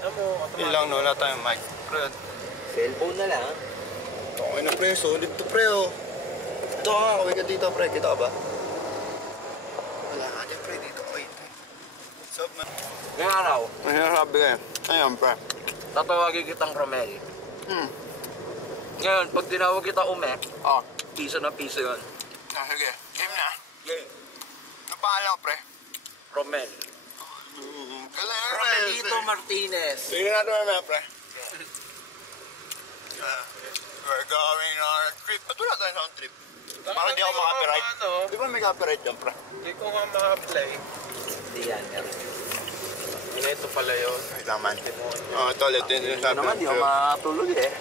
Yun lang, no? Wala tayong mic. Pre, Cellphone na lang. okay na pre, solid to pre, oh. Ito ka, kawin ka dito pre, kita ka ba? Wala ka dyan pre, dito ka. What's up man? Ngayong araw, Ayun, sabi ka eh. Ayun pre. tatawagin kitang Romel. Ngayon, pag tinawag kita Ume, piso na piso yun. Sige, game na. Game. Ano pangalan ko pre? Romel. Galing Romelito Martinez. Tingnan natin mamaya pre. We're going on a trip. Ba't wala tayo sa trip? Bakit hindi ako maka-copyright? Di ba may copyright dyan pre? Hindi ko nga ma-apply. Hindi yan. Ito pala yun. Wait lang man. Ito ulit yun yung sabi. Naman, di ako matulog eh.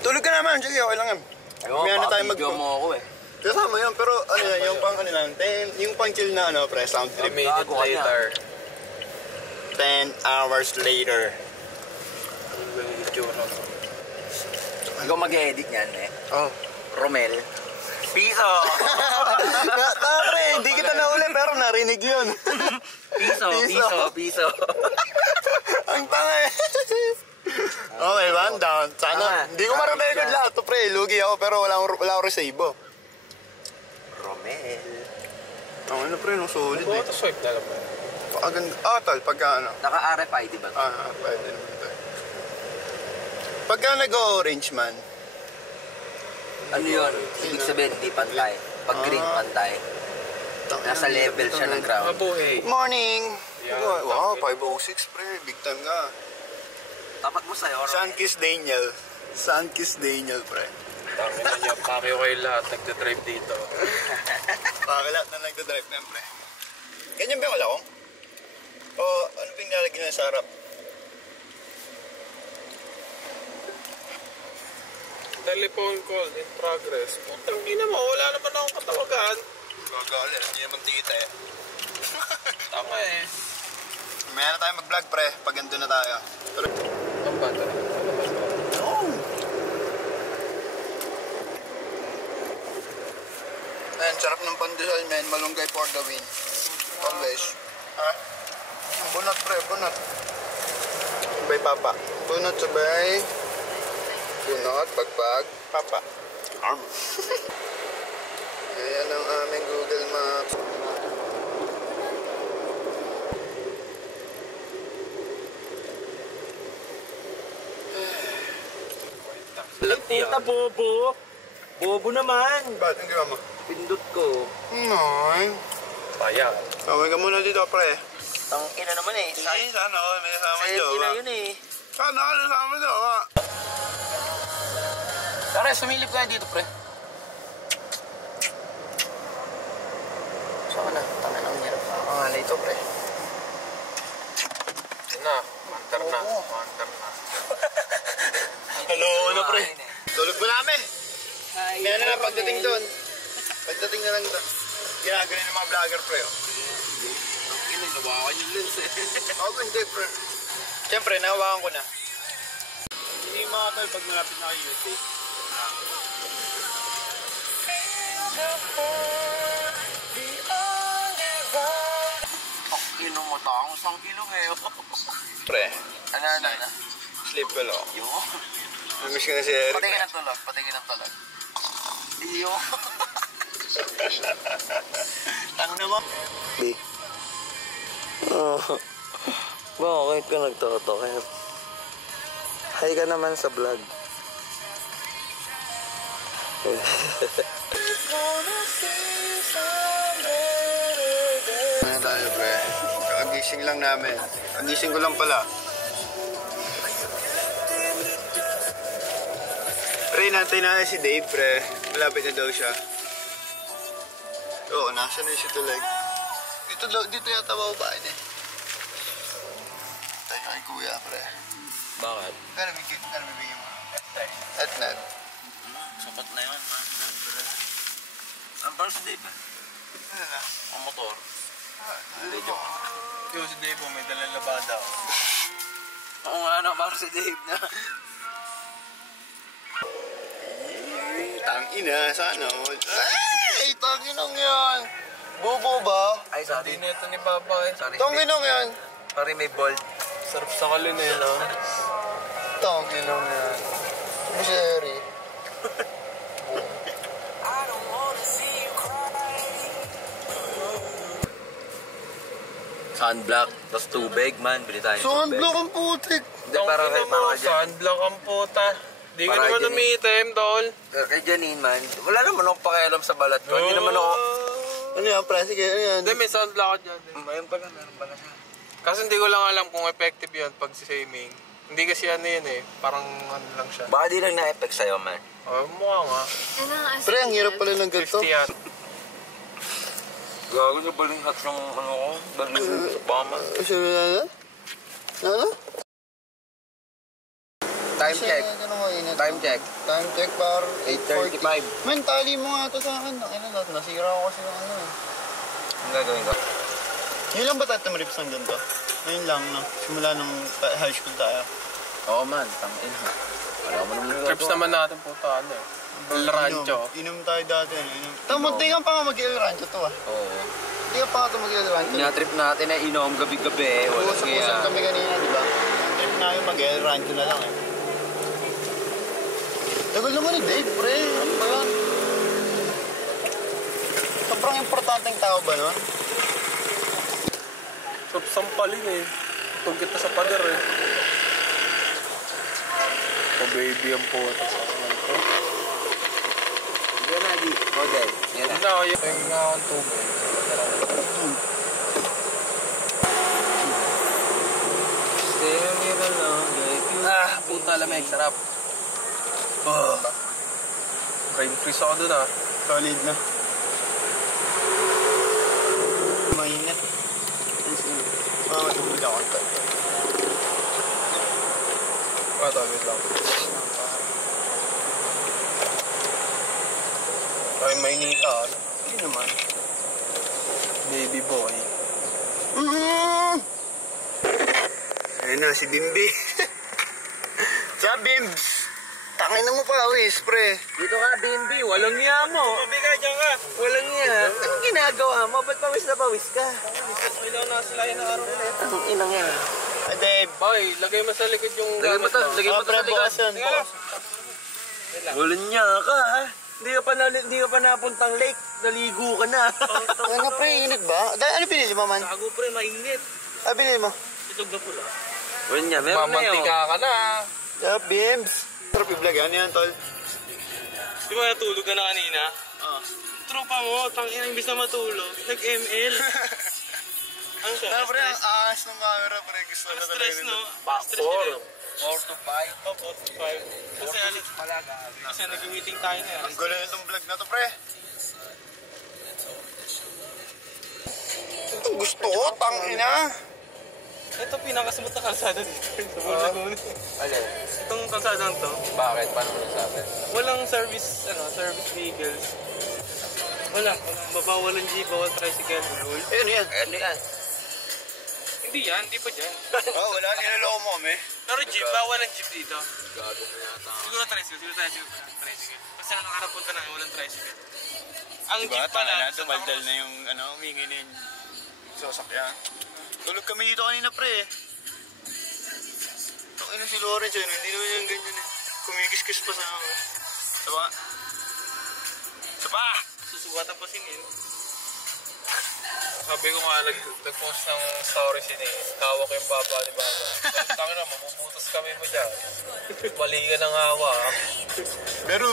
Tulog ka naman, sige okay lang yan. May ano tayo Video mo ako eh. Kasama yun, pero ano yan, yung pang ano lang, yung pang chill na ano pre, sound A trip. minute later. 10 hours later. Ikaw mag-edit yan eh. Oh. Romel. Piso! Pre, hindi kita nauli pero narinig yun. Piso. Ang tanga eh. Okay, one down. Sana, hindi ko marinig lahat to pre. Lugi ako pero wala akong resibo. Romel. Ang ano pre, no, solid eh. Auto swipe na lang ba? Pagkaganda. Tal, pagka ano. Naka-RFID ba? Pwede naman ito. Pagka nag-orange man. Ano yun? Ibig sabihin, di pantay. Pag green, pantay. Nasa level siya ng ground. Mabuhay. Good morning! Yeah, Wow, 506 pre. Big time ka. Tapat mo sa'yo, Sunkiss Daniel. Sunkiss Daniel pre. Tangin na niya, pakyo kayo lahat. Nagdadrive dito. Pakalat na nagdadrive na pre. Ganyan ba wala kong? O ano ba yung nilalagyan na sa harap? Telephone call in progress. Putang ina mo, wala naman akong katawagan. Gagalit, hindi naman tita eh. Tama eh. May na tayo mag-vlog pre, pag ganito na tayo. Pero... Ang bata. Oh! Ayan, sarap ng pandesal men, malunggay for the win. Always. Ha? Bunot pre, bunot. Sabay papa. Bunot sabay. Bunot, pagpag, papa. Arm. Ayan ang aming Google Maps. Tita Bobo. Bobo naman. Ba't ang ginawa mo? Pindot ko. Noy. Paya. Tawag ka muna dito pre. Ang ina naman eh. Sige, sana all. May kasama Sa'yo jowa. na yun eh. Sana all kasama jowa. Tara, sumilip ka dito pre. Saan ka na? Tanga nang hirap. Pangalay ito pre. Yan na. Mantar na. Mantar na. Hello, ano pre? Tulog mo namin. May ano na pagdating doon. Pagdating na lang doon. Ginagawa ng mga vlogger pre. Nabawakan yung lens eh. Oo, hindi pre. Siyempre, nahawakan ko na. Hindi yung mga tol pag malapit na kayo USA. Kilo mo taong 1 kilo ngayon. Pre, Ano? sleep well ako. Yo. Namiss ko na si Eric. Patingin ng tulog. Patingin ng tulog. Iyo. Tanong na mo? Di. Bakit ka nagtotokit? Hi ka naman sa vlog. Ano tayo pre? Kagising lang namin. Kagising ko lang pala. Pre, nantay na si Dave pre. Malapit na daw siya. Oo, nasa na si Tulag. Dito yata babae eh. Tayo kay kuya pre. Bakit? Kano bibigyan mo? At nag. Sapat na yun, man. Ang birthday ba? Ano na? Ang motor. Hindi joke. Yung si Dave may dalang labada. Oo nga na, para si Dave na. Tangina, sana all. Ay, tanginong yan. Bobo ba? Ay, sorry. Hindi na ito ni Papa eh. Sorry. Tanginong yan. Sorry, may bold. Sarap sa kalin eh, no? Tawag ilaw na yan. Miseri. Sunblock, tapos tubig, man. Bili tayo ng tubig. Sunblock ang putik. Hindi, para kay Sunblock ang puta. Di ka Para naman dyan eh. umiitim, tol. Kay Janine, man. Wala naman akong pakialam sa balat ko. Hindi naman ako... Ano yan, pre? Sige, ano yan? Hindi, may sunblock ka dyan. Mayroon pala, meron pala siya. Kasi hindi ko lang alam kung effective yun pag swimming. Hindi kasi ano yun eh. Parang ano lang siya. Baka di lang na-effect sa'yo, man. Oh, mukha nga. Pre, ang hirap pala ng ganito. 50 yan. Gago na baling hat ng ano ko. Baling sa pama. Sino na? Ano? Time check. Time check. Time check par 8:35. Man, tali mo nga ito sa akin. Ano na, nasira ko kasi yung ano eh. Ang gagawin ko? Yun lang ba tayo tumrips ng ganito? Ngayon lang, no? Simula nung high school tayo. Oo, man. Tangin ha. Wala mo naman yung Trips naman natin puta ano eh. El Rancho. Inom tayo dati. Di ka pa nga mag-El Rancho to ah. Oo. Di ka pa nga ito mag-El Rancho. Pinatrip natin na inom gabi-gabi. Wala Usap-usap kami kanina, di ba? Trip namin mag-El Rancho na lang eh. Tagal naman ni Dave, pre. Ano ba yan? Sobrang importanteng tao ba nun? Sarap sampalin eh. Itong kita sa pader eh. Oh baby ang puta sa akin ko. Yan na, di. Model. Yan na. Hindi ako yun. Tingin nga akong tubig. Puta lamig. Sarap. Brain freeze ako dun ah. Solid na. Mainit. Matubig ako ito. Wait lang. Ay, mainita ah. Hindi naman. Baby boy. Ayun na, si Bimbi. Sa Bimbs. Tangin na mo pa, wis, pre. Dito ka, Bimbi. Walang niya mo. Mabigay dyan ka. Walang niya. Anong ginagawa mo? Ba't pawis na pawis ka? Ilaw na sila yun ng araw nila. Anong inang yan? Ah, Dave. Boy, lagay mo sa likod yung Lagay mo to. Lagay mo to sa likod. Walang niya ka, ha? Hindi ka pa napuntang lake. Naligo ka na. Ano, pre, init ba? Ano pinili mo, man? Gago pre, mainit. Ah, pinili mo? Itog na pula. Walang niya. Meron na yun. Mamantika ka na. Sa Bimbs. Sarap i-vlog, ano yan, tol? Di ba natulog ka na kanina? Tropa mo, tangina imbis na matulog. Nag-ML. Ano siya? Pre, ang ahas ng camera, pre. Gusto na talaga Stress, nito. no? Stress 4 to 5. Oh, 4 to 5. Kasi nag-meeting tayo na yan. Ang gulo na itong vlog na to, pre. Ito gusto ko, tangina. Ito pinakasmooth na kalsada dito. Sa Laguna. Alin? Itong kalsada to, Bakit? Paano mo nasabi? walang service vehicles. Walang babawalan jeep, bawal tricycle. Ano yan? Ano yan? Hindi yan, hindi pa dyan. Oh, wala, nilaloko mo kami. Pero jeep, bawal ang jeep dito. Gago mo yata. Siguro tricycle. Kasi nakakarapunta na walang tricycle. Ang Diba, jeep pala, tangina, dumaldal na yung, humingi na yung sasakyan. Tulog kami dito kanina, pre. Tangina si Lawrence, hindi naman yung ganyan eh. Kumikis-kis pa sa akin. Diba? Diba? susugatan pa singin. Sabi ko nga, nag-post ng story si Nate. Hawak yung baba ni Baba. Tangin na, mabubutas kami mo dyan. Mali ka ng hawak. Beru.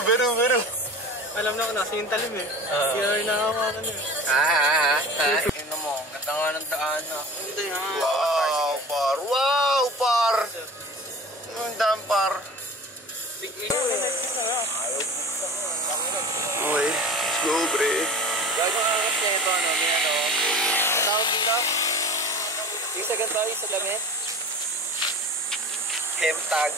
Alam na ko, nasa yung talim eh. Kaya rin nakahawakan eh. Ino mo, ganda nga ng daan na. Hindi ha. Wow, par. Wow, par. Ang dam, par. Okay, let's go, pre. Gagawin ka kasi ito, ano, may ano. Tawag dito? Yung sa ganito, yung sa damit. Hemtag.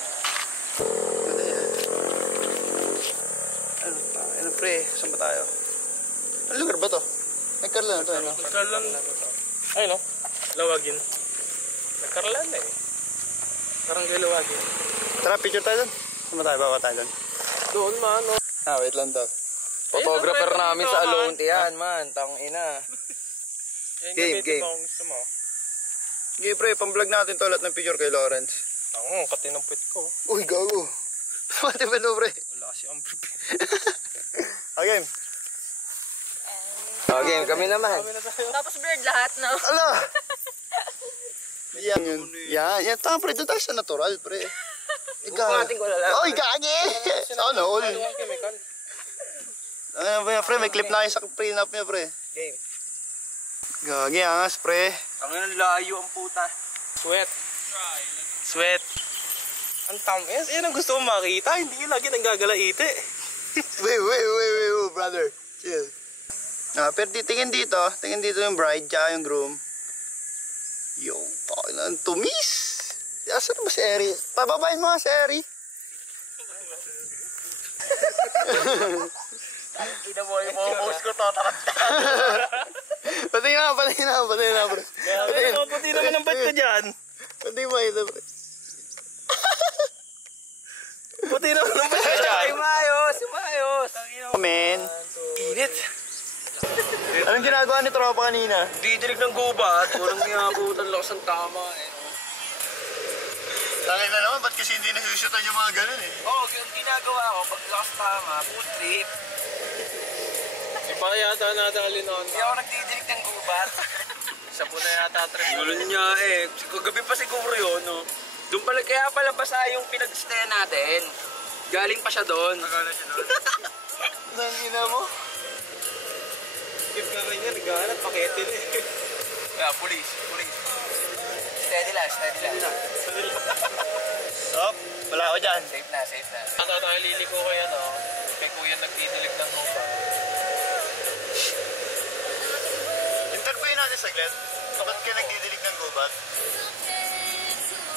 Ano, pre? Saan ba tayo? Ano lugar ba to? Nagkarlan na to, ano? Nagkarlan. Ay no, Lawagin. Nagkarlan na eh. Parang kay Lawagin. Tara, picture tayo doon. Saan ba tayo? Baba tayo doon. Doon man, no. Ah, wait lang daw. Photographer Ayun, namin dito, sa man. Alone, yan man, tang ina. Yan, Game, gamitin game. mo kung gusto mo. Sige pre, pang-vlog natin to lahat ng picture kay Lawrence. Ako, katinampit ko. Uy, gago. Pati ba no, pre? Wala kasi ang prepare. Okay. Okay, kami naman. Tapos blurred lahat, no? Ala! Yan yun. Yan. Tama pre, doon tayo sa natural, pre. Bukatin ko na lang. Oy, gagi! Sana all. Ang chemical. Ano ba yan, pre? May clip na kayo sa prenup niya, pre. Game. Gagi, angas, pre. Ang layo ang puta. Sweat. Sweat. Ang tamis. Yan ang gusto mo makita. Hindi yun lagi nanggagalaite. Wait, brother. Chill. Pero tingin dito yung bride tsaka yung groom. Yo, pakilang tumis. Asan ba si Eri? Pababayin mo nga si Eri. Ina mo yung mga post ko to. Pati na, bro. Puti naman ang bait ko dyan. Pati mo ito, bro. Puti naman ang bait ko dyan. Umayos. Men. Init. Anong ginagawa ni tropa kanina? Didilig ng gubat. Walang niyabutan lakas ang tama eh. Tangin na naman, ba't kasi hindi nasusutan yung mga ganun eh? Oo, yung ginagawa ko, pag lakas tama, food trip. Iba yata nadali noon. Hindi ako nagdidilig ng gubat. Isa po na yata trip. Gulo niya eh. Kagabi pa siguro yun, no? Doon pala, kaya pala basa yung pinag-stay natin. Galing pa siya doon. Tangina mo? Gift nga rin yan, naghahanap, pakete na eh. Kaya, police. Steady lang. Stop. Wala ako dyan. Safe na. Ata tayo liliko kay ano, kay kuya nagdidilig ng lupa. Interviewin natin saglit. Ba't ka nagdidilig ng gubat?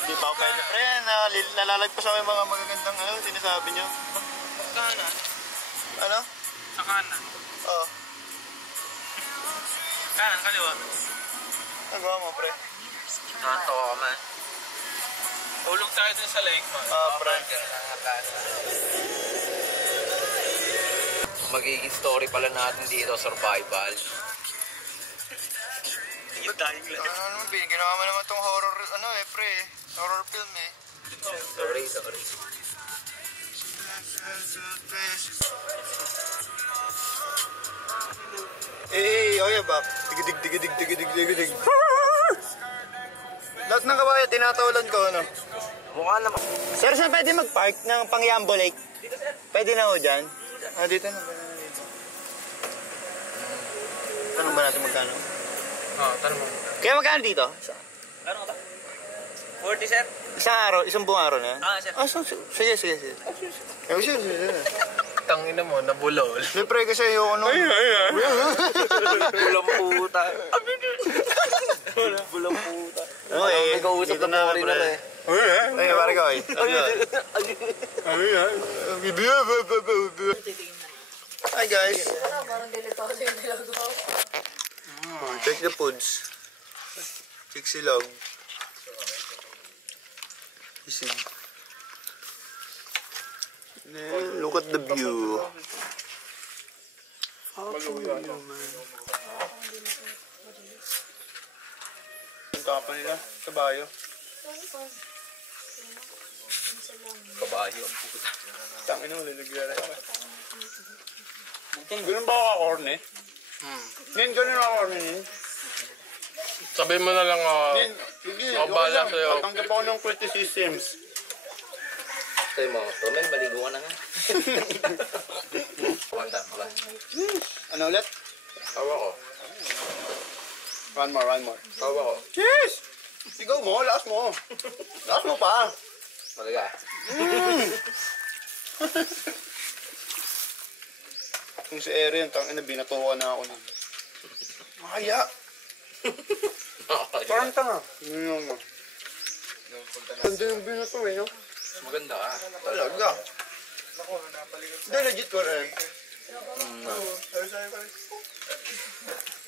Di pa ako pwede. Pre, nalalagpas ako yung mga magagandang sinasabi niyo. Kanan. Ano? Sa kanan. Oo. Kanan, kaliwa. Nagawa mo, pre. Nakatawa ka man. Ulog tayo dun sa lake, man. Pre. Magiging story pala natin dito, survival. Yung dying lang. Ano naman, ginawa mo naman tong horror, pre. Horror film eh. Sorry. Oya bak. Digidig. Lahat ng kabayo, tinatawalan ko, ano? Mukha naman. Sir, saan pwede mag-park ng pang-Yambo Lake? Pwede na ho dyan? Dito na. Tanong ba natin magkano? Tanong mo. Kaya magkano dito? Ano ka ba? 40, sir? Isang buong araw na yan? Sir. Sige. Sige. Tangina mo, nabulol. Siyempre kasi yung ano... Bulang puta. May kausap na rin ako eh. Ay, pare ko eh. Hi guys. Parang delikado yung ginagawa. Check the foods. Check silog. Isig. Look at the view. Ang tapa nila, kabayo. Kabayo ang puta. Tangin na, lalagyan ako. Ganun ba ako corny? Nin, ganun ako corny, Nin. Sabihin mo na lang, Ako bahala sa'yo. Tanggap ako ng criticisms. Ito yung mga men, maligo ka na nga. Wanda, wala. Ano ulit? Tawa ko. One more. Tawa ko. Yes! Sigaw mo, lakas mo. Lakas mo pa. Malaga. Kung si Eri, ang tangin na binatuwa na ako nun. Makaya. Parang tanga. Yun mo. Ganda yung binato eh, no? Maganda ka. Talaga. Hindi, legit ko rin.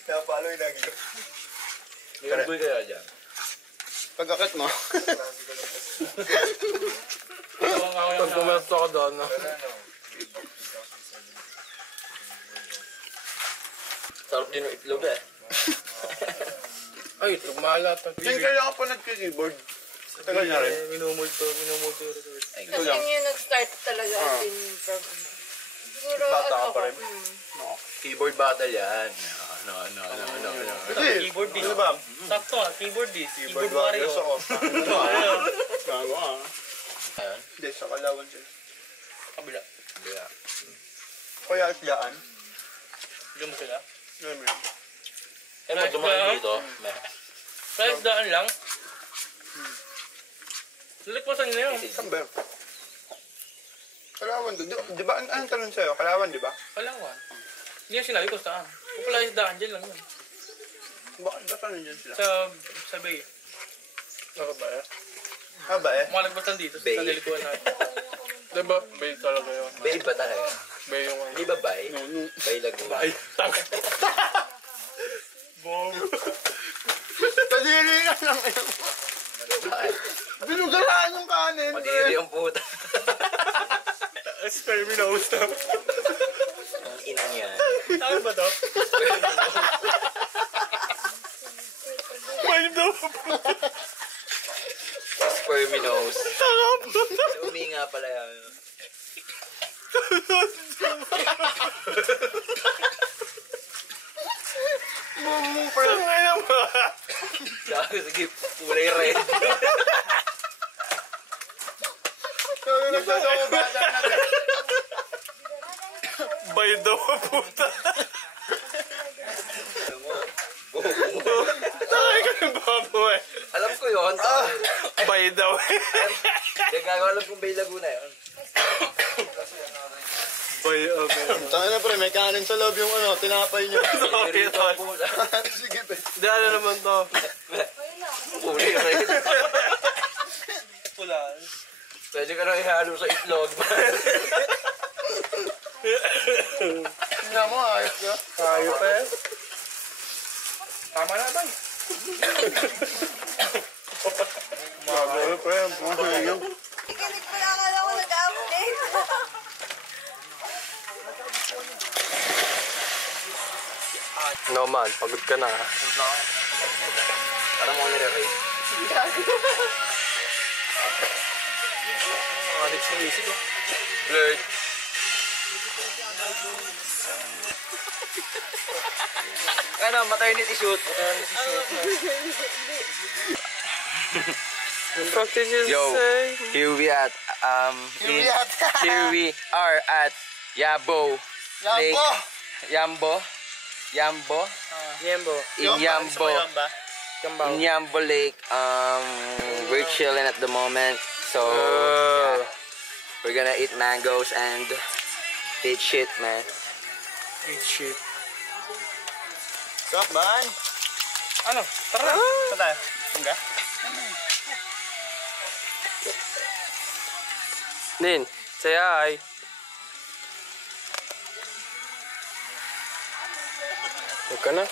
Napalo yung lagi ko. May uboy kaya dyan. Pag-akit mo. Pag pumesto ka doon, no? Sarap din yung itlog eh. Ay, lumala to. Saan kaya ka pa nag-keyboard? Tagal na rin. Minumulto yung resort. Kasi yun yung nag-start talaga in from siguro Bata ka ano pa ko. rin. Keyboard battle yan. Keyboard disc. Ano ba? Sakto ah, keyboard disc. Keyboard warriors ako. Gago ah. Hindi, sa Kalawan sila. Kabila. Kaya at daan. Diyan mo sila. Alam mo yun. Price daan? dito. Price daan lang? Lalikwasan nyo yun. Saan ba yun? Kalawan doon. Di ba? Anong tanong sa'yo? Kalawan, di ba? Palawan. Hindi yung sinabi ko saan. Populayas daan, dyan lang yun. Bakit ba tanong dyan sila? Sa Bay. Ako ba eh? Ah ba eh? Malagbasan dito sa Bay. nalikuan natin. Diba? Bay talaga yun. Bay ba talaga? Bay yung ano. Di ba bay? No. Bay Laguna. Ay, tang. Bom. Kadiri ka lang eh. Binugalaan yung kanin. Madiri ang puta. Terminal stop. Ang inang yan. Tama ba to? May daw. Sperminos. Umi nga pala yan. Ngayon ba? Sige, kulay red. Sabi nagtatawa bata na rin. Bay daw puta. Takay ka ng babo eh. Alam ko yun. Bay daw. Hindi alam kong Bay Laguna yun. Bay Tangin na pre, may kanin sa loob yung ano, tinapay nyo. Sorry, tol. Sige pre. Hindi, ano naman to? Kulay red. Pula. Pwede ka nang ihalo sa itlog. Tingnan mo, ayos ka. Tayo pa eh. Tama na ba? Bago pre, ang pumasay yung. Ikinig ko lang alam ko nag-update. No man, pagod ka na. Parang mo nire-rate. Alex ng isip oh. Blurred. Ano, maternity shoot. What did you Yo, say? here we are at Yabo Lake. Yambo! Yambo? Yembo. In Yambo. Kambao. In Yambo Lake. We're chilling at the moment. So, yeah, we're gonna eat mangoes and eat shit, man. Eat shit. Stop man! Ano? Tara! Saan tayo? Hangga? Nin, saya ay. Huwag ka na.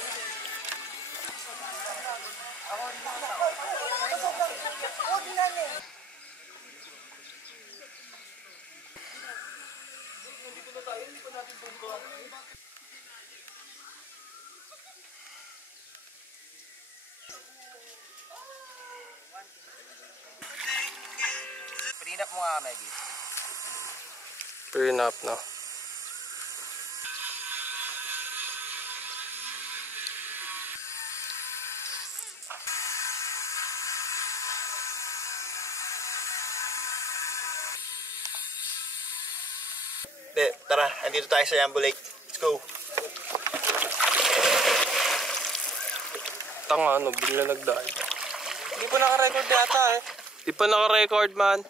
Prenup mo nga, Maggie. Prenup na. Hindi, tara. Andito tayo sa Yambo Lake. Let's go. Tanga, no, bigla nag-dive. Hindi pa naka-record yata eh. Hindi pa naka-record, man.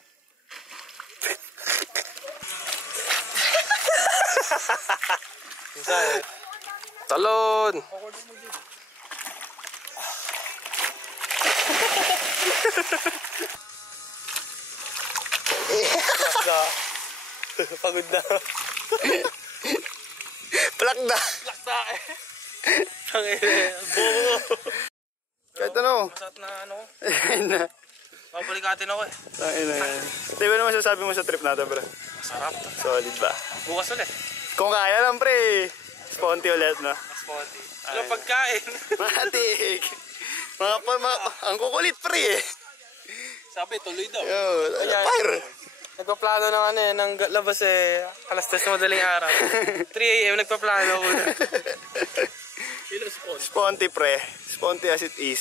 Talon! Pagod na. Plakda! Lakta eh. Tangin. Bobo. Kahit ano. Masat na ano. Ayun na. Papalikatin ako eh. Ayun na yan. Di ba naman sasabi mo sa trip natin, bro? Masarap. Solid ba? Bukas ulit. Kung kaya lang, pre. Sponty ulit, no? Mas konti. Ano pagkain? Matik! Ang kukulit pre eh. Sabi, tuloy daw. Yo, fire. Nagpaplano ng ano eh, ng labas eh, alas 3 na madaling araw. 3 AM nagpaplano ako na. Ilang spawn? Sponty pre. Sponty as it is.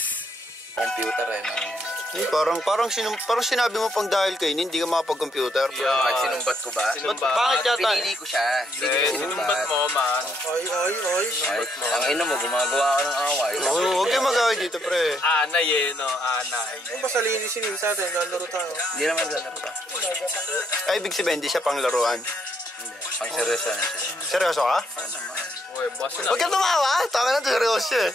Computer eh. Parang sinabi mo pang dahil kayo, hindi ka makapag-computer. Bakit sinumbat ko ba? Bakit yata? Pinili ko siya. Hindi ko Sinumbat mo, man. Ay. Ang ina mo, gumagawa ka ng away. Oo, huwag kayo mag-away dito pre. Anay eh, no? Anay. Ano ba sa linisin sa atin? Lalaro tayo. Hindi naman lalaro ka. Ay, ibig sabihin, hindi siya pang laruan. Hindi. Pang seryoso na siya. Seryoso ka? Uy, boss na. Huwag ka tumawa. Tama na, seryoso eh.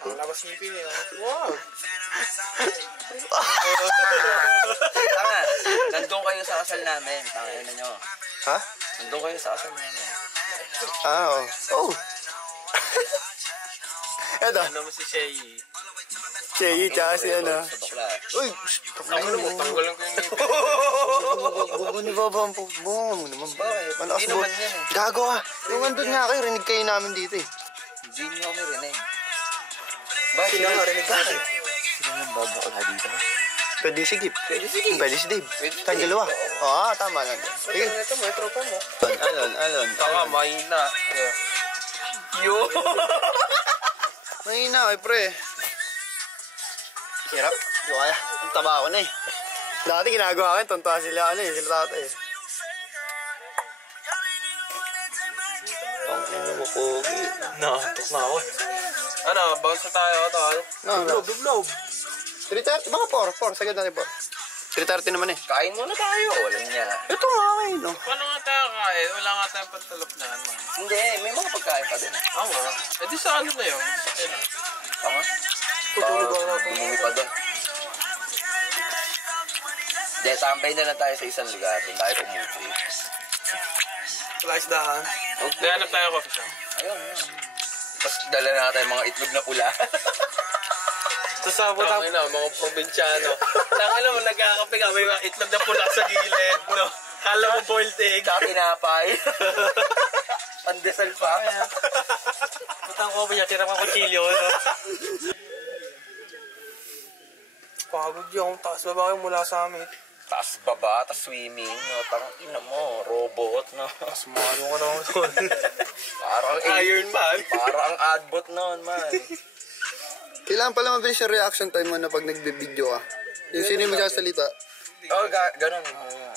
Ang labas ngipin eh. Wow. Tanga, nandun kayo sa kasal namin. Tanga na nyo. Ha? Nandun kayo sa kasal namin. Oo. Oh. Eto, Ano mo si Shay? Cheyi, tsaka si ano. Sa bakla. Uy! Ano mo, tanggalan ko yung ngipin. Bubo ni Baba ang pugbo. Naman ba? Malakas Hindi mo. naman yan eh. Gago ah. Yung andun nga kayo, rinig kayo namin dito eh. Hindi nyo kami rinig. Bakit? Sino nga rinig natin? Sino yung babakla dito? Pwede si Gip. Pwede sige. Pwede si Dave. Pwede si Tayong Dave. dalawa. Oo, tama lang. Sige. Ito mo, tropa mo. Alon. Tanga, mahina. Yo! Mahina kay pre. Hirap. Di ko kaya. Ang taba ko na eh. Dati ginagawa ko, tontuwa sila ano eh. Sila tatay eh. Ang ina mo pogi. Naantok na ako. Ano, bounce na tayo, tol. No. Dublob. 3:30. Baka 4. Sagad natin 4. 3:30 naman eh. Kain muna tayo. Walang niya. Ito nga kayo no. Paano nga tayo kain? Wala nga tayong pantalop na ano. Hindi, may mga pagkain pa din. Oo nga. Eh di sa ano na yun? Ayun ah. Tama? Tutulog ako natin. Bumumi pa doon. Hindi, tambay na lang tayo sa isang lugar. Doon tayo pumuti. Wala isdahan. Hindi, hanap tayo coffee shop. Ayun. Tapos dala na tayo mga itlog na pula. Tapos sa butang. Tangin na, mga probinsyano. Tangin na mo, nagkakape ka. May mga itlog na pula sa gilid. No? Kala mo boiled egg. Tsaka tinapay. Pandesal pa. Butang ko ba niya, tira pa kutsilyo. No? Pagod yung taas babae mula sa amin. Taas baba, tas swimming. No? Parang ina mo, robot. No? Mas mahalo ka naman doon. Parang Iron Man. Parang ang adbot noon, man. Kailangan pala mabilis yung reaction time mo na pag nagbe-video ka. Yung sino yung magsasalita. Oh, ganun.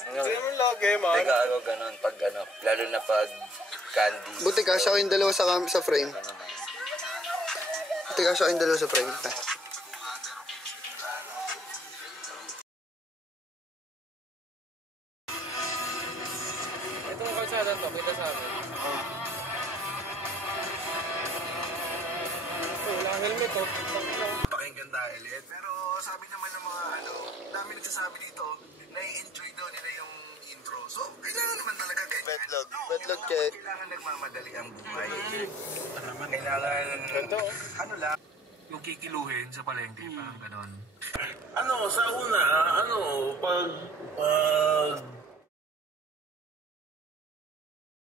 Hindi mo lagi, man. Hindi ka ganun pag ano. Lalo na pag candy. Buti ka, siya kayong dalawa sa frame. Ganun. Buti ka, siya kayong dalawa sa frame. Itong kalsada to, kita sa amin. Wala helmet oh. Pakinggan dahil eh. Pero sabi naman ng mga dami nagsasabi dito, nai-enjoy daw nila yung intro. So, kailangan naman talaga ganyan. Betlog check. Kailangan nagmamadali ang buhay. Kailangan, ano lang, yung kikiluhin sa palengke, parang ganon. Ano, sa una, pag